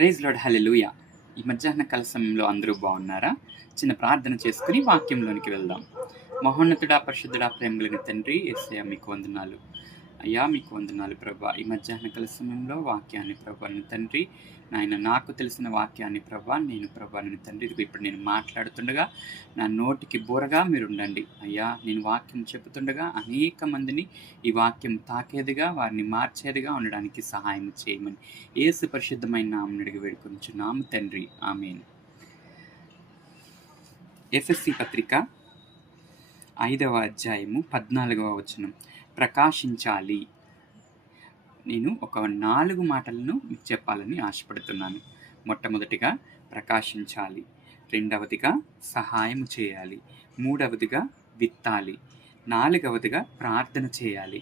Praise lord, హల్లెలూయా. ఈ మధ్యాహ్న కాల సమయంలో అందరూ బాగున్నారా? చిన్న ప్రార్థన చేసుకుని వాక్యంలోనికి వెళ్దాం. మహోన్నతుడా, పరిశుద్ధుడా, ప్రేమ కలిగిన తండ్రి యేసయ్య, మీకు వందనాలు. అయ్యా, మీకు వందనాలు ప్రభా. ఈ మధ్యాహ్న కాల సమయంలో వాక్యాన్ని ప్రభా తండ్రి, నాయన నాకు తెలిసిన వాక్యాన్ని ప్రభా నేను తండ్రి, ఇదిగో ఇప్పుడు నేను మాట్లాడుతుండగా నా నోటికి బూరగా మీరు ఉండండి అయ్యా. నేను వాక్యం చెబుతుండగా అనేక మందిని ఈ వాక్యం తాకేదిగా, వారిని మార్చేదిగా ఉండడానికి సహాయం చేయమని యేసు పరిశుద్ధమైన నామమున అడిగి వేడుకొనుచున్నాము తండ్రి, ఆమేన్. ఎఫెసీ పత్రిక 5వ అధ్యాయము 14వ వచనం. ప్రకాశించాలి. నేను ఒక 4 మాటలను మీకు చెప్పాలని ఆశపడుతున్నాను. మొట్టమొదటిగా ప్రకాశించాలి, రెండవదిగా సహాయం చేయాలి, మూడవదిగా విత్తాలి, నాలుగవదిగా ప్రార్థన చేయాలి,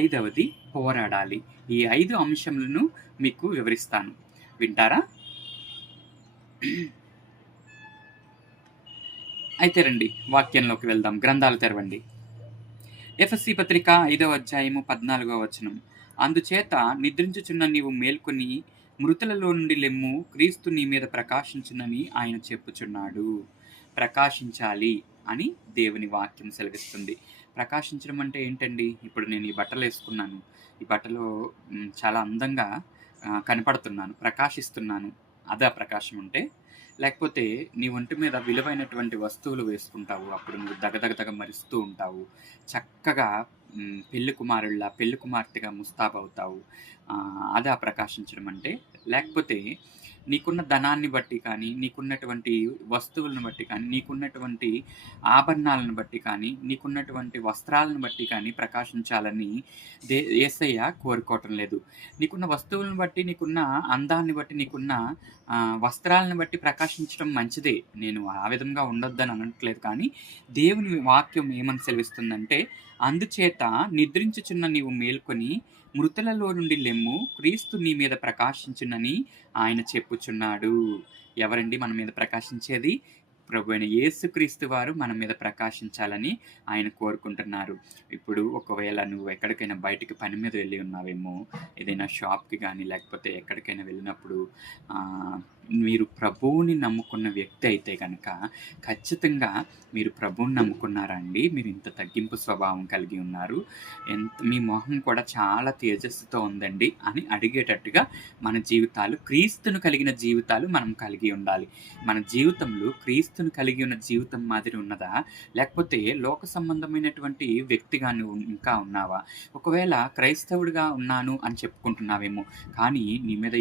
ఐదవది పోరాడాలి. ఈ 5 అంశములను మీకు వివరిస్తాను, వింటారా? అయితే రండి వాక్యంలోకి వెళ్దాం. గ్రంథాలు తెరవండి. ఎఫెసీ పత్రిక 5వ అధ్యాయము 14వ వచనం. అందుచేత నిద్రించుచున్న నీవు మేల్కొని మృతులలో నుండి లెమ్ము, క్రీస్తు నీ మీద ప్రకాశించునని ఆయన చెప్పుచున్నాడు. ప్రకాశించాలి అని దేవుని వాక్యం సెలవిస్తుంది. ప్రకాశించడం అంటే ఏంటండి? ఇప్పుడు నేను ఈ బట్టలు వేసుకున్నాను, ఈ బట్టలో చాలా అందంగా కనపడుతున్నాను, ప్రకాశిస్తున్నాను. అదా ప్రకాశం అంటే? లేకపోతే నీ ఒంటి మీద విలువైనటువంటి వస్తువులు వేసుకుంటావు, అప్పుడు నువ్వు దగదగదగ మరుస్తూ ఉంటావు, చక్కగా పెళ్లి కుమారుల్లా, పెళ్లి కుమార్తెగా ముస్తాబవుతావు. అదా ప్రకాశించడం అంటే? లేకపోతే నీకున్న ధనాన్ని బట్టి కానీ, నీకున్నటువంటి వస్తువులను బట్టి కానీ, నీకున్నటువంటి ఆభరణాలను బట్టి కానీ, నీకున్నటువంటి వస్త్రాలను బట్టి కానీ ప్రకాశించాలని యేసయ్య కోరుకోవటం లేదు. నీకున్న వస్తువులను బట్టి, నీకున్న అందాన్ని బట్టి, నీకున్న వస్త్రాలను బట్టి ప్రకాశించడం మంచిదే. నేను ఆ విధంగా ఉండొద్దని అనట్లేదు. కానీ దేవుని వాక్యం ఏమని సెలవిస్తుందంటే, అందుచేత నిద్రించుచున్న నీవు మేల్కొని మృతులలో నుండి లెమ్ము, క్రీస్తు నీ మీద ప్రకాశించునని ఆయన చెప్పుచున్నాడు. ఎవరండి మన మీద ప్రకాశించేది? ప్రభు అయిన యేసుక్రీస్తు వారు మన మీద ప్రకాశించాలని ఆయన కోరుకుంటున్నారు. ఇప్పుడు ఒకవేళ నువ్వు ఎక్కడికైనా బయటికి పని మీద వెళ్ళి ఉన్నావేమో, ఏదైనా షాప్కి కానీ లేకపోతే ఎక్కడికైనా వెళ్ళినప్పుడు మీరు ప్రభువుని నమ్ముకున్న వ్యక్తి అయితే కనుక ఖచ్చితంగా మీరు ప్రభువుని నమ్ముకున్నారా అండి? మీరు ఇంత తగ్గింపు స్వభావం కలిగి ఉన్నారు, మీ మొహం కూడా చాలా తేజస్సుతో ఉందండి అని అడిగేటట్టుగా మన జీవితాలు, క్రీస్తును కలిగిన జీవితాలు మనం కలిగి ఉండాలి. మన జీవితంలో క్రీస్తును కలిగి ఉన్న జీవితం మాదిరి ఉన్నదా? లేకపోతే లోక సంబంధమైనటువంటి వ్యక్తిగా నువ్వు ఇంకా ఉన్నావా? ఒకవేళ క్రైస్తవుడిగా ఉన్నాను అని చెప్పుకుంటున్నావేమో, కానీ నీ మీద